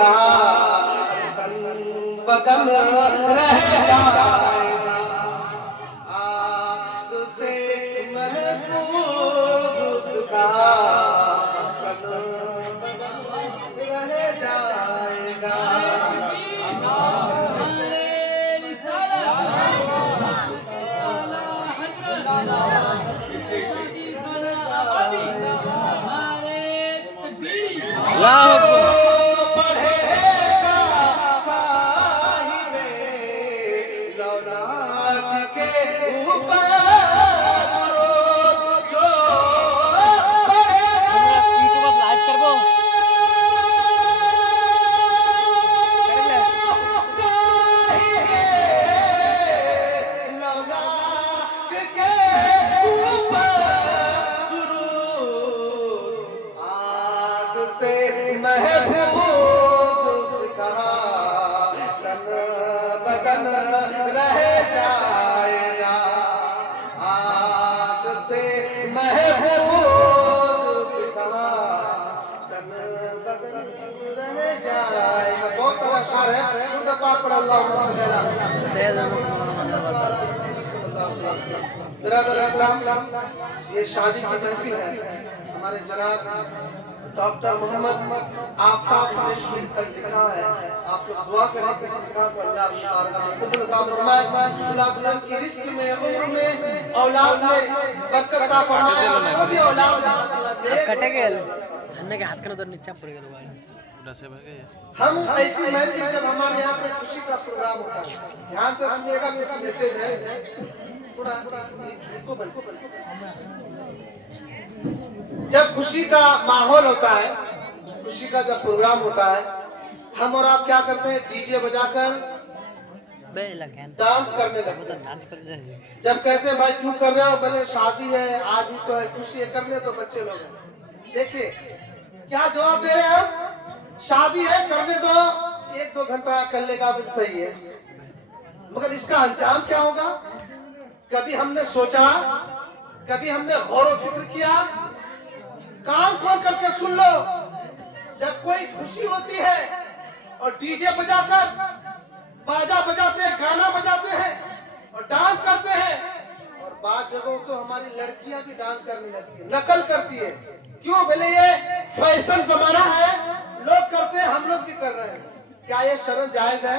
का तन बदन रह जाएगा, आग से महफूज उसका तन बदन रह जाएगा। पढ़ेगा साहिबे लौलाद के ऊपर जो पढ़ेगा लाइव करबो साहिबे लौलाद के ऊपर दुरूद आग से महफूज उसका तन बदन रह जाएगा, आग से महफूज उसका तन बदन रह जाएगा। बहुत सारा अशआर है, दुरूद पाक पढ़ अल्लाहुम्मा सल्ली अला मुहम्मद। ये शादी की महफिल है, हमारे जनाब डॉक्टर मोहम्मद आफताब से मिलकर लिखा है। आप लोग दुआ करें कि इस लिखा को अल्लाह कबूल फरमाए, औलाद की रिस्क में, उम्र में, औलाद में बरकत अता फरमाए। जो भी औलाद कटे गेल हन्ने के हाथ कन उधर नीचे पड़ गेल भाई उड़ा से भागे। हम ऐसी महफिल जब हमारे यहाँ पे खुशी का प्रोग्राम होता है, ध्यान से सुनिएगा, मेरा मैसेज है थोड़ा जब खुशी का माहौल होता है, खुशी का जब प्रोग्राम होता है, हम और आप क्या करते हैं, डीजे बजाकर डांस करने लगते हैं। जब कहते हैं भाई क्यों कर रहे हो, बोले शादी है, आज ही तो है, खुशी है, करने तो बच्चे लोग हैं। देखिए क्या जवाब दे रहे हैं हम, शादी है करने दो, 1-2 घंटा कर लेगा फिर सही है, मगर इसका अंजाम क्या होगा? कभी हमने सोचा, कभी हमने गौर व फिक्र किया? कान खोल करके सुन लो, जब कोई खुशी होती है और डीजे बजाकर बाजा बजाते हैं, गाना बजाते हैं और डांस करते हैं, और बाद जगहों तो हमारी लड़कियां भी डांस करने लगती है, नकल करती है। क्यों? बोले ये फैशन जमाना है, लोग करते हैं, हम लोग भी कर रहे हैं। क्या ये शर्म जायज है?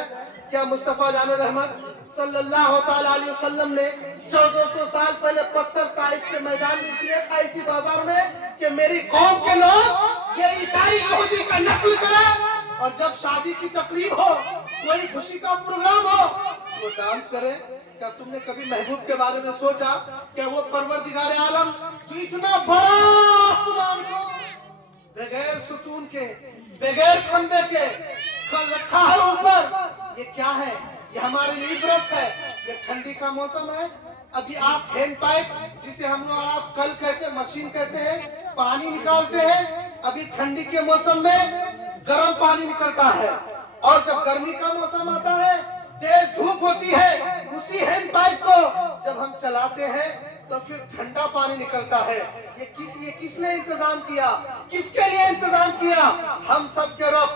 क्या मुस्तफा जान रहमत सल्लल्लाहु तआला अलैहि वसल्लम ने 1400 साल पहले पत्थर ताइफ के मैदान में इसलिए खाई थी बाजार में कि मेरी कौम के लोग ये ईसाई यहूदी का नकल करें, और जब शादी की तकरीब हो, कोई खुशी का प्रोग्राम हो, वो डांस करे? क्या तुमने कभी महबूब के बारे में सोचा? क्या वो परवरदिगार आलम जो इतना बड़ा आसमान को बगैर सुतून के, बगैर खंबे के रखा है ऊपर, ये क्या है? ये हमारे लिए इबरत है। ये ठंडी का मौसम है, अभी आप हैंड पाइप, जिसे हम लोग आप कल कहते हैं, मशीन कहते हैं, पानी निकालते हैं, अभी ठंडी के मौसम में गर्म पानी निकलता है, और जब गर्मी का मौसम आता है, तेज धूप होती है, उसी हैंड पाइप को जब हम चलाते हैं तो फिर ठंडा पानी निकलता है। ये किसने इंतजाम किया? किसके लिए इंतजाम किया? हम सब के रब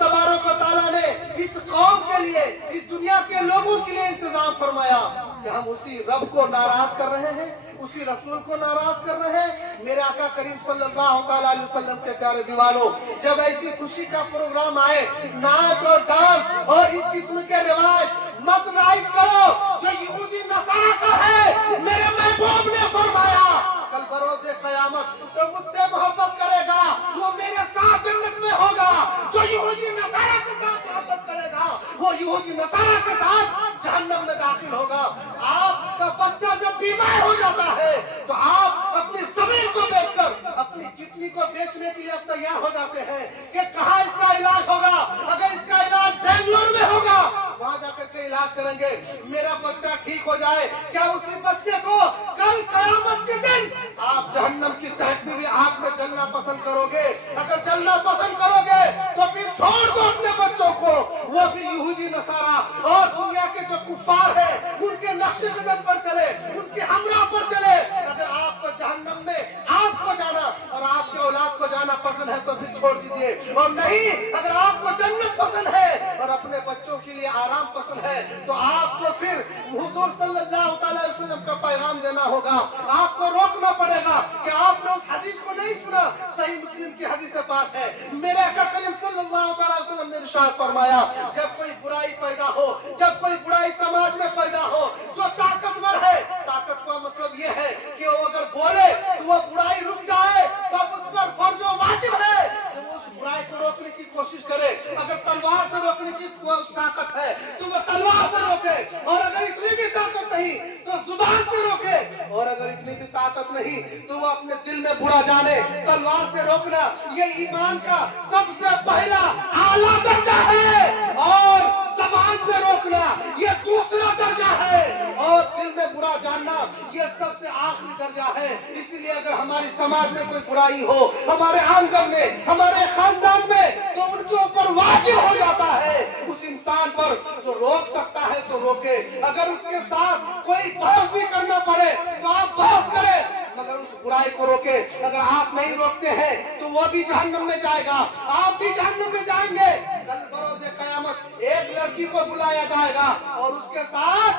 तबारक व तआला ने इस कौम के लिए, इस दुनिया के लोगों के लिए इंतजाम फरमाया कि हम उसी रब को नाराज कर रहे हैं, उसी रसूल को नाराज कर रहे हैं। मेरे आका करीम सल्लल्लाहु अलैहि वसल्लम के प्यारे दीवानों, जब ऐसी खुशी का प्रोग्राम आए, नाच और डांस और इस किस्म के रिवाज मत राइज करो जो यहूदी नसारा का है। मेरे महबूब ने फरमाया कल बरोज़े क़यामत तो मुझसे मोहब्बत करेगा वो मेरे साथ जन्नत में होगा, जो यहूदी नसारा के साथ मोहब्बत करेगा वो यहूदी नसारा के साथ जहन्नम में दाखिल होगा। आपका बच्चा जब बीमार हो जाता है तो आप अपनी ज़मीन को बेचकर, अपनी किडनी को बेचने के लिए तैयार हो जाते हैं कि कहाँ इसका इलाज होगा। अगर इसका इलाज बेंगलोर में होगा, वहाँ जाकर के इलाज करेंगे, मेरा बच्चा ठीक हो जाए। क्या उसी बच्चे को कल क़यामत के दिन आप जहन्नम की दहकती हुई आग में जलना पसंद करोगे? अगर जलना पसंद करोगे तो फिर छोड़ दो अपने बच्चों को, वो भी यहूदी नसारा और दुनिया के जो कुफार है उनके नक्शे कदम पर चले, उनके हमरा पर चले। अगर आपको जहन्नम में आपको जाना और आपके औलाद को जाना खाना पसंद है तो फिर छोड़ दीजिए, और नहीं अगर आपको जन्नत पसंद है और अपने बच्चों के लिए आराम पसंद है तो आपको फिर हुजूर सल्लल्लाहु अलैहि वसल्लम का पैगाम देना होगा। आपको रोकना पड़ेगा कि आपने उस हदीस को नहीं सुना। सही मुस्लिम की हदीस पाक है, मेरे आका करीम सल्लल्लाहु अलैहि वसल्लम ने इरशाद फरमाया, जब कोई बुराई पैदा हो, जब कोई बुराई समाज में पैदा हो, जो ताकतवर है, ताकत का मतलब ये है कि वो अगर बोले तो वो बुराई रुक जाए, तब उस पर फर्ज और वाजिब है कि वो उस बुराई को रोकने की कोशिश करे। अगर तलवार से रोकने की ताकत है तो वो तलवार से रोके, और अगर इतनी भी ताकत नहीं तो जुबान से रोके, और अगर इतनी भी ताकत नहीं तो वो अपने दिल में बुरा जाने। तलवार से रोकना ये ईमान का सबसे पहला आला दर्जा है, और जुबान से रोकना ये दूसरा दर्जा है, और दिल में बुरा जानना ये सबसे आखिरी दर्जा है। इसीलिए अगर हमारे समाज में कोई बुराई हो, हमारे आंगन में, हमारे खानदान में, तो उनके ऊपर वाजिब हो जाता है उस इंसान पर जो रोक सकता है तो रोके। अगर उसके साथ कोई बहस भी करना पड़े तो आप बहस करें, मगर उस बुराई को रोके। अगर आप नहीं रोकते हैं तो वो भी जहन्नम में जाएगा, आप भी जहन्नम में जाएंगे। कल बरोज़े क़यामत एक लड़की को बुलाया जाएगा और उसके साथ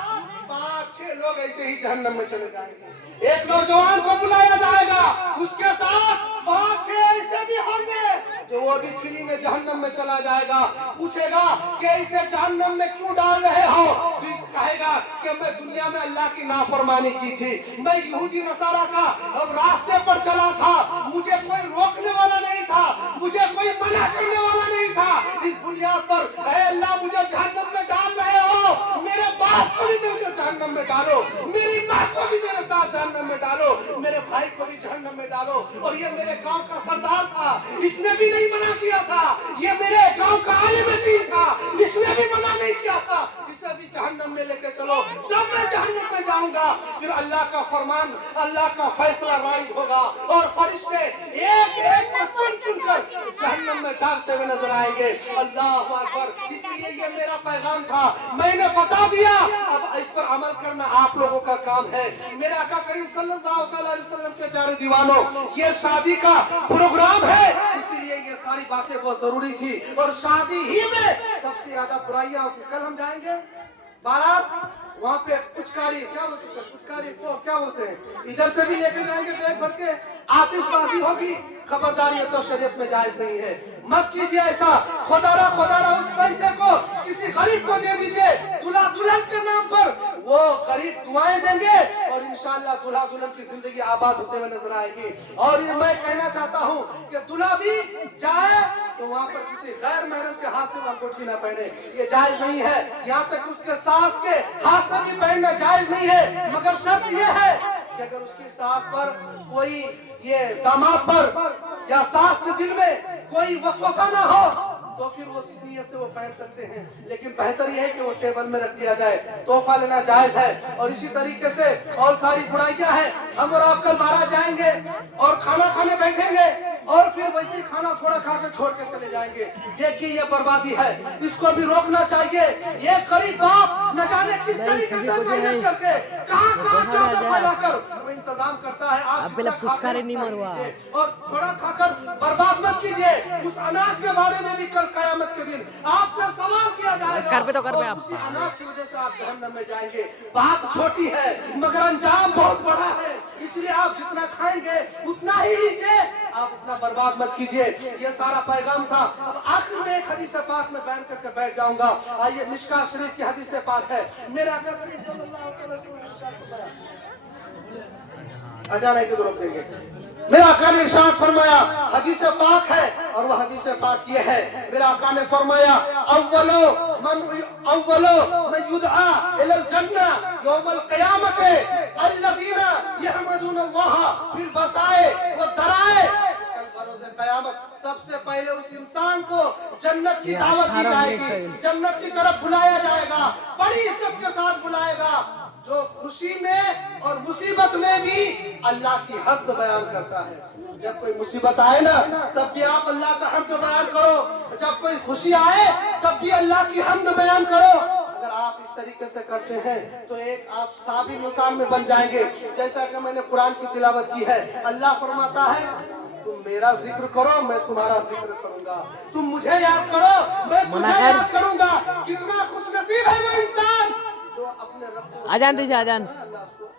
5-6 लोग ऐसे ही जहन्नम में चले जाएंगे। एक नौजवान को बुलाया जाएगा, उसके साथ 5-6 ऐसे भी होंगे तो वो भी फ्री में जहन्नम में चला जाएगा। पूछेगा कि इसे जहन्नम में क्यों डाल रहे हो, तो इस कहेगा कि मैं दुनिया में अल्लाह की नाफरमानी की थी, मैं यहूदी नसारा का अब रास्ते पर चला था, मुझे कोई रोकने वाला नहीं था, मुझे कोई मना करने वाला नहीं था। इस बुनियाद पर ऐ अल्लाह मुझे जहन्नम में डाल रहे हो, मेरे बाप को भी मेरे जहन्नम में डालो, मेरी माँ को भी मेरे साथ जहन्नम में डालो, मेरे भाई को भी जहन्नम में डालो। और ये मेरे गांव का सरदार था, इसने भी नहीं मना किया था, ये मेरे गांव का आलिम दीन था, इसने भी मना नहीं किया था, इसे भी जहन्नम में लेके चलो। जब मैं जहन्नम में जाऊंगा फिर अल्लाह का फरमान, अल्लाह का फैसला राइज होगा, और फरिश्ते एक एक को चुन चुनकर जहन्नम में डालते हुए नजर आएंगे। अल्लाह अकबर। इसलिए ये मेरा पैगाम था, मैंने बता दिया, अब इस पर अमल करना आप लोगों का काम है। मेरे आका करीम सल्लल्लाहु अलैहि वसल्लम के प्यारे दीवानों, ये शादी का प्रोग्राम है, इसलिए ये सारी बातें बहुत जरूरी थी। और शादी ही में सबसे ज्यादा बुराइयां होती। कल हम जाएंगे बारात, वहाँ पे पुचकारी क्या होती है, पुचकारी क्या होते हैं, इधर से भी लेके जाएंगे बैग भर के, आतिशबाजी होगी। खबरदारी है तो शरीयत में जायज नहीं है, मत कीजिए ऐसा। खुदारा उस पैसे को किसी गरीब को दे दीजिए, दूल्हा दुल्हन के नाम पर वो गरीब दुआएं देंगे और इंशाअल्लाह दूल्हा दुल्हन की जिंदगी आबाद होते हुए नजर आएगी। और ये मैं कहना चाहता हूँ कि दूल्हा भी जाए तो वहाँ पर किसी गैर महरम के हाथ से वो अंगूठी ना पहने, ये जायज नहीं है। यहाँ तक उसके सास के हाथ से भी पहनना जायज नहीं है, मगर शर्त ये है कि अगर उसकी सास पर कोई, ये दामाद पर या सास के दिल में कोई वसवसा ना हो तो फिर वो इस नियत से वो पहन सकते हैं। लेकिन बेहतर ये है कि वो टेबल में रख दिया जाए, तोहफा लेना जायज है। और इसी तरीके से और सारी बुराइयां हैं। हम और आप कल बारात जाएंगे और खाना खाने बैठेंगे और फिर वैसे ही खाना थोड़ा खा के छोड़ के चले जाएंगे। देखिए ये बर्बादी है, इसको भी रोकना चाहिए। ये गरीब बाप न जाने किस तरीके से मेहनत करके कहाँ चादर फैलाकर वो इंतजाम करता है। आप पुचकारी नहीं मरवा और थोड़ा खाकर बर्बाद मत कीजिए। उस अनाज के बारे में भी कल क़यामत के दिन आपसे सवाल किया जाएगा। कर पे तो कर पे आप उसी अनाज की वजह से आप जहन्नम में जाएंगे। बात छोटी है मगर अंजाम बहुत बड़ा है, इसलिए आप जितना खाएंगे उतना ही लीजिए, आप उतना बर्बाद मत कीजिए। ये सारा पैगाम था। अब आखिर में एक हदीस पाक में बयान करके बैठ जाऊंगा। आइए, मिशकात शरीफ की हदीस पाक है। मेरे आका सल्लल्लाहु अलैहि वसल्लम ने इरशाद फरमाया, अजान है कि रोक देंगे। मेरा आका ने इरशाद फरमाया, हदीस पाक है और वह हदीस पाक ये है। मेरा आका ने फरमाया, अव्वलो मन युदआ इलल जन्ना यौमल क़यामत अल्लज़ीना यहमदुनल्लाह फिल बसाए व दराए। कल बरोज़े क़यामत सबसे पहले उस इंसान को जन्नत की दावत दी जाएगी, जन्नत की तरफ बुलाया जाएगा, बड़ी इज्जत के साथ बुलाएगा, जो खुशी में और मुसीबत में भी अल्लाह की हम्द बयान करता है। जब कोई मुसीबत आए ना तब भी आप अल्लाह का हम्द बयान करो, जब कोई खुशी आए तब भी अल्लाह की हम्द बयान करो। अगर आप इस तरीके से करते हैं तो एक आप साबिर मिसाल में बन जाएंगे। जैसा कि मैंने कुरान की तिलावत की है, अल्लाह फरमाता है तुम मेरा जिक्र करो मैं तुम्हारा जिक्र करूंगा, तुम मुझे याद करो मैं तुम्हें याद करूंगा। कितना खुशनसीब है वो इंसान जो अपने रब को आजान दीजिए आजान। अल्लाह उसको